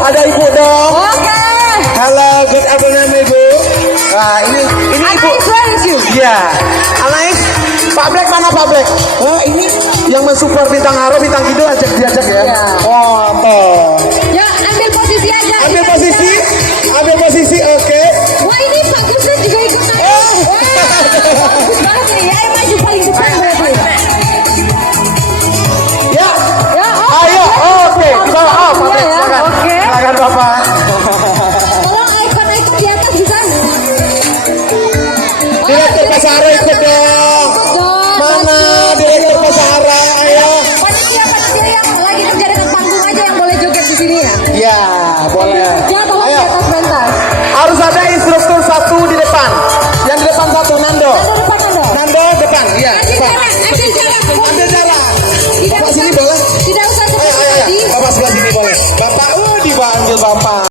Ada ibu dong. Oke. Halo, good afternoon ibu. Nah, ini ibu. Iya. Anais, Pak Black mana Pak Black? Oh, ini yang mensupport bintang Haro, bintang Kidul diajak ya. Iya. Oh, toh. Ya, ambil posisi aja. Ambil posisi, oke. Wah, ini Pak Kusut juga ikut naik. Wah, bagus banget nih. Ya, maju paling depan berarti. Ya, Ya, ayo, oke. Di bawah, Pak Black, ya, silakan. oke. Silakan Bapak. Tolong ikon-ikon di atas bisa. Direktur Pasara ikut dong. Mana Direktur Pasara? Ayo. Panitia yang lagi kerja dengan panggung aja yang boleh joget di sini ya. Ya, boleh. Ya, tolong di Ayo. atas pentas. Harus ada instruktur satu di depan. Yang di depan satu, Nando. Ada depan